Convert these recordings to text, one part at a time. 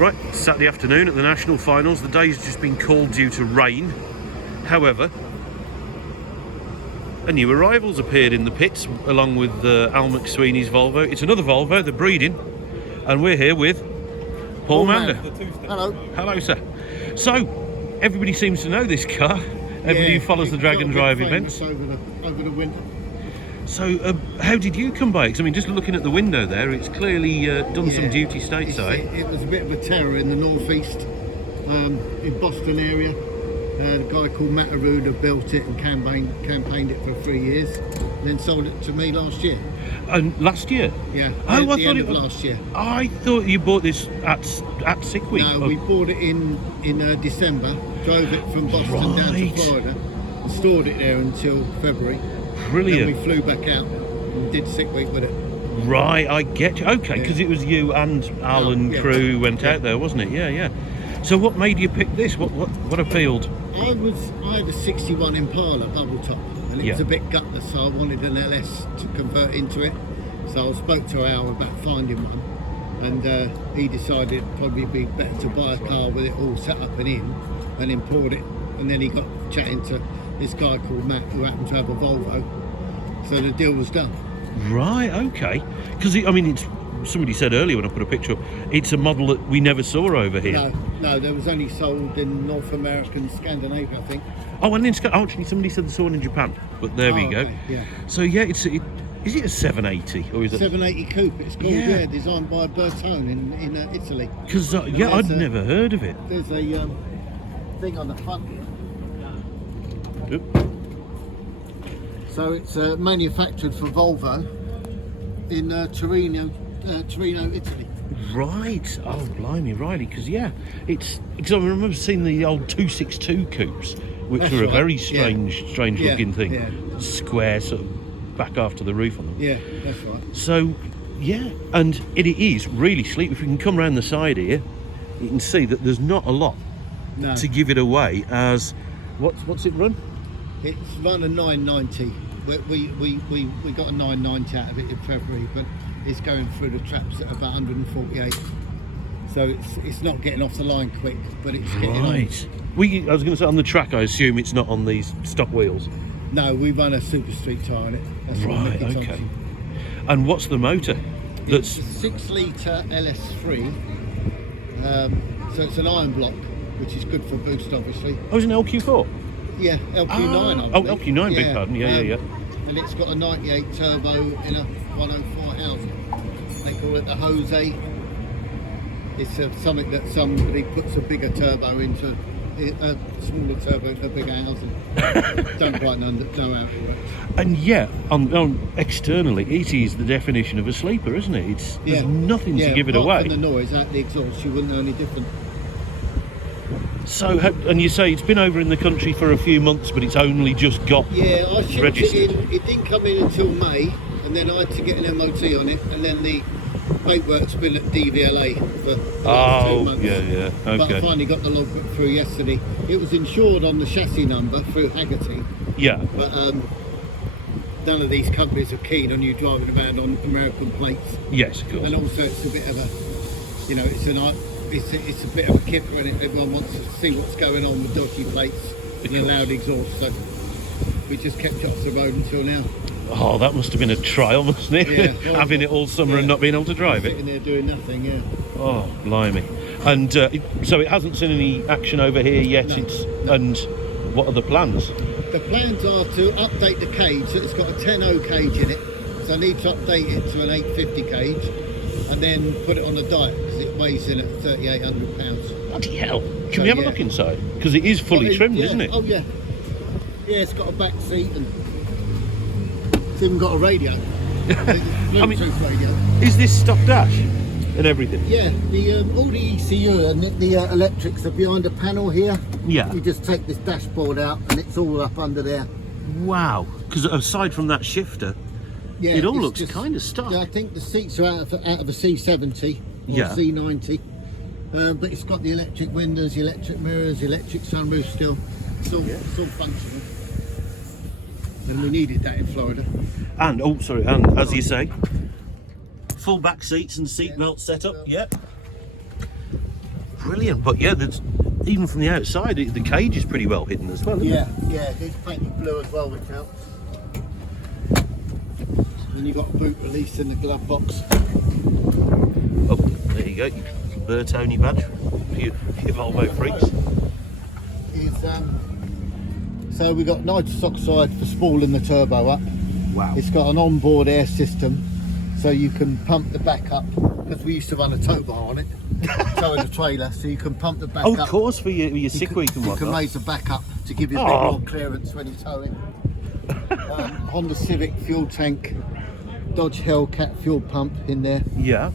Right, Saturday afternoon at the national finals. The day's just been called due to rain. However, a new arrival's appeared in the pits along with Al MacSweeney's Volvo. It's another Volvo, they're breeding, and we're here with Paul Mander. Hello. Hello, sir. So, everybody seems to know this car. Everybody who follows the Drag and Drive events. Over the winter. So, how did you come by it? 'Cause I mean, just looking at the window there, it's clearly done some duty stateside. It was a bit of a terror in the northeast, in Boston area. A guy called Matt built it and campaigned it for 3 years, and then sold it to me last year. And last year? Yeah. Oh, I thought it was last year. I thought you bought this at Sick Week. No, we bought it in December. Drove it from Boston down to Florida, and stored it there until February. Brilliant. Then we flew back out and did Sick Week with it. Right, I get you. Okay, because it was you and Al and crew went out there, wasn't it? Yeah. So what made you pick this? What appealed? I had a 61 Impala bubble top, and it was a bit gutless, so I wanted an LS to convert into it. So I spoke to Al about finding one, and he decided it'd probably be better to buy a car with it all set up and in, and import it. And then he got chatting to this guy called Matt, who happened to have a Volvo, so the deal was done. Right, okay. Because it's somebody said earlier when I put a picture up, it's a model that we never saw over here. No, there was only sold in North America and Scandinavia, I think. Oh, and actually somebody said they saw one in Japan, but there we go. Okay, yeah. So yeah, is it a 780 or is it 780 Coupe? It's called, designed by Bertone in Italy. Because I'd never heard of it. There's a thing on the front here. Oop. So it's manufactured for Volvo in Torino, Italy. Right. Oh, blimey, righty. Because I remember seeing the old 262 coupes, which were a very strange looking thing. Yeah. Square, sort of back after the roof on them. Yeah, that's right. So, and it is really sleek. If we can come around the side here, you can see that there's not a lot to give it away as what's it run? It's run a 990. We got a 990 out of it in February, but it's going through the traps at about 148. So it's not getting off the line quick, but it's getting on. Right. I was going to say on the track, I assume it's not on these stock wheels. No, we run a Super Street tyre on it. That's right, okay. And what's the motor? It's a 6-litre LS3. So it's an iron block, which is good for boost, obviously. Oh, it's an LQ4? Yeah, LQ9. Oh, LQ9, big pardon. Yeah. And it's got a 98 turbo in a 104 housing. They call it the Jose. It's something that somebody puts a bigger turbo into, a smaller turbo into a bigger housing. Don't quite know how it works. And on externally, it is the definition of a sleeper, isn't it? There's nothing to give it away. From the noise out the exhaust, you wouldn't know any different. So, and you say it's been over in the country for a few months, but it's only just got I shipped registered. It didn't come in until May, and then I had to get an MOT on it, and then the paperwork's been at DVLA for the last 2 months. Okay. But I finally got the logbook through yesterday. It was insured on the chassis number through Haggerty. Yeah. But none of these companies are keen on you driving around on American plates. Yes, of course. And also it's a bit of it's a bit of a kipper, and everyone wants to see what's going on with dodgy plates and a loud exhaust. So we just kept up the road until now. Oh, that must have been a trial, mustn't it? Yeah, having it all summer and not being able to drive it. Sitting there doing nothing, yeah. Oh, blimey. And so it hasn't seen any action over here yet. No. And what are the plans? The plans are to update the cage. So it's got a 10.0 cage in it, so I need to update it to an 850 cage, and then put it on a diet because it weighs in at 3,800 pounds. Bloody hell! Can we have a look inside? Because it is fully trimmed, isn't it? Oh yeah. Yeah, it's got a back seat and it's even got a radio. Bluetooth radio. Is this stock dash and everything? Yeah, all the ECU and the electrics are behind a panel here. Yeah. You just take this dashboard out and it's all up under there. Wow. Because aside from that shifter, it all looks kind of stock. I think the seats are out of a C70 or C90. But it's got the electric windows, the electric mirrors, the electric sunroof still. It's all functional. And we needed that in Florida. And and as you say, full back seats and seat belt setup. Yep. brilliant. But yeah, that's, even from the outside, the cage is pretty well hidden as well, isn't it? Yeah, it's painted blue as well, which helps. And you've got boot release in the glove box. Oh, there you go. Bertoni badge for your Volvo freaks. So we've got nitrous oxide for spooling the turbo up. Wow. It's got an onboard air system, so you can pump the back up, because we used to run a tow bar on it, towing a trailer, so you can pump the back up. Oh, of course, for your sick week and You whatnot. can raise the back up to give you a bit more clearance when you're towing. Honda Civic fuel tank, Dodge Hellcat fuel pump in there. Yeah.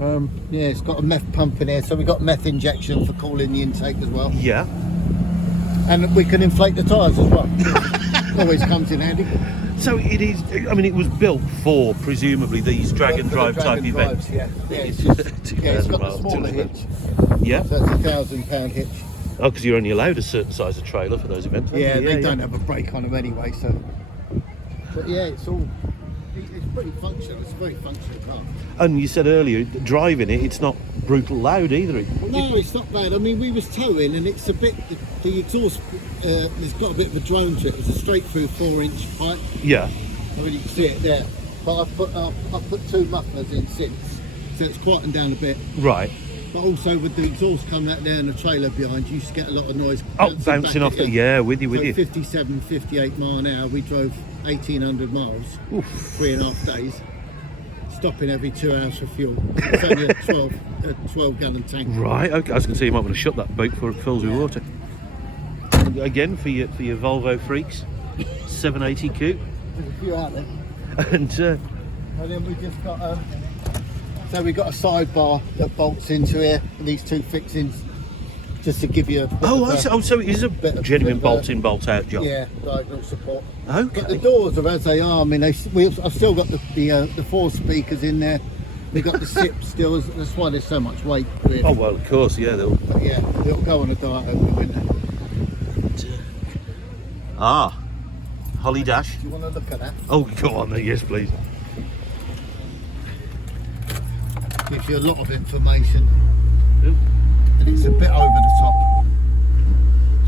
Yeah, it's got a meth pump in here, so we've got meth injection for cooling the intake as well. Yeah. And we can inflate the tyres as well. Always comes in handy. So it is, I mean, it was built for presumably these drag and drive type events. Yeah, it's got the smaller hitch. Yeah. So it's a £1,000 hitch. Oh, because you're only allowed a certain size of trailer for those events. Yeah, they don't have a brake on them anyway, so. But yeah, it's pretty functional. It's a very functional car. And you said earlier, driving it, it's not brutal loud either. No, it's not bad. I mean, we was towing, and it's a bit, the exhaust, there's got a bit of a drone to it. It's a straight through 4-inch pipe. Yeah. I mean, you can see it there. But I've put 2 mufflers in since, so it's quietened down a bit. Right. But also with the exhaust coming out there and the trailer behind, you used to get a lot of noise. Bouncing off the, yeah, with you. 57, 58 mile an hour. We drove 1,800 miles, 3.5 days, stopping every 2 hours for fuel. It's only a 12 gallon tank. Right, okay. I was going to say you might want to shut that boat before it fills with water. And again, for your Volvo freaks, 780 Coupe. There's a few out there. And then we just got, so we got a sidebar that bolts into here, and these 2 fixings, just to give you a bit so it is a genuine bolt-in, bolt-out job. Yeah, diagonal support. Okay. But the doors are as they are. I mean, I've still got the 4 speakers in there. We've got the SIP still. That's why there's so much weight. Really. Oh well, of course, yeah. But yeah, it'll go on a diet over the winter. Holly Dash. Do you want to look at that? Oh, go on then. Yes, please. Gives you a lot of information. And it's a bit over the top.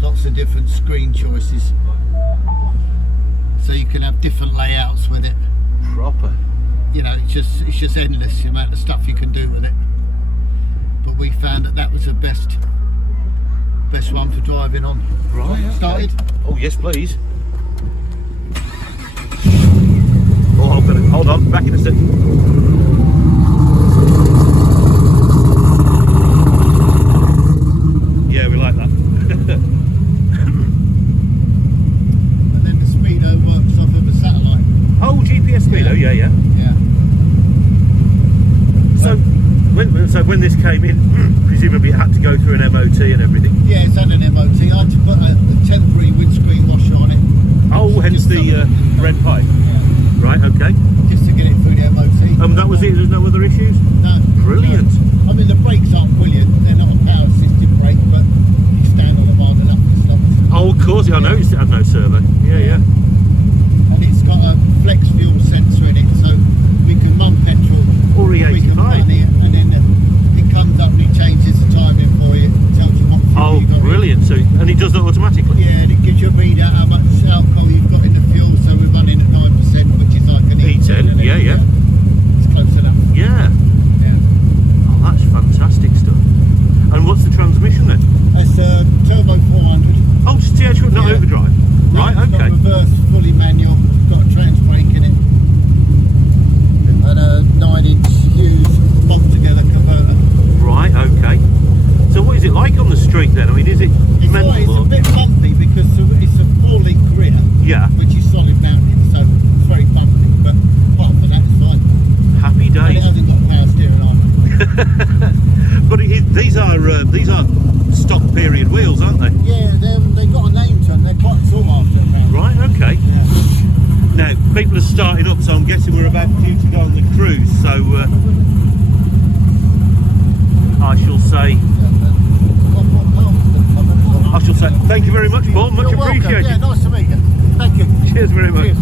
Lots of different screen choices. So you can have different layouts with it. Proper. You know, it's just endless the amount of stuff you can do with it. But we found that was the best one for driving on. Right. Okay. Started? Oh yes, please. Oh, I've got it. Hold on, back in a second. Yeah, we like that. And then the speedo works off of a satellite. Oh, GPS speedo, yeah. So when this came in, presumably it had to go through an MOT and everything. Yeah, it's had an MOT. I had to put a temporary windscreen washer on it. Oh, hence the red pipe. Yeah. Right, okay. Just to get it through the MOT. That was it. There's no other issues. No. Brilliant. No. I mean, the brakes aren't brilliant. They're not a power assisted brake, but you stand on them hard enough and stuff. Oh, of course. I noticed it had no servo. Yeah. And it's got a flex fuel sensor in it, so we can mum petrol. Or we can E85. run it, and then it comes up and it changes the timing for you. It tells you what fuel Oh, you've got. brilliant. So, and it does that automatically? Yeah, and it gives you a read out how much alcohol you've got in the fuel, so we're running at 9%, which is like an E10, yeah. It's close enough. Yeah. Oh, that's fantastic stuff. And what's the transmission then? It's a turbo 400. Oh, just the actual, not Yeah. overdrive. Right, It's got okay. reverse, fully manual. It's got a trans brake in it. And a 9-inch Hughes bolt together converter. Right, okay. So what is it like on the street then? I mean, is it mental? It's a bit bumpy because it's a 4-link rear, Yeah. which is solid mounted, so it's very bumpy. But apart from that, it's fine. Happy And it days. hasn't got power steering either. But these are stock period wheels, aren't they? Yeah, they've got a name to them. They're quite sought after, apparently. Right, okay. Yeah. Now, people are starting up, so I'm guessing we're about due to go on the cruise. So I shall say thank you very much, Paul. Much You're welcome. appreciated. Yeah, nice to meet you. Thank you. Cheers very much. Cheers.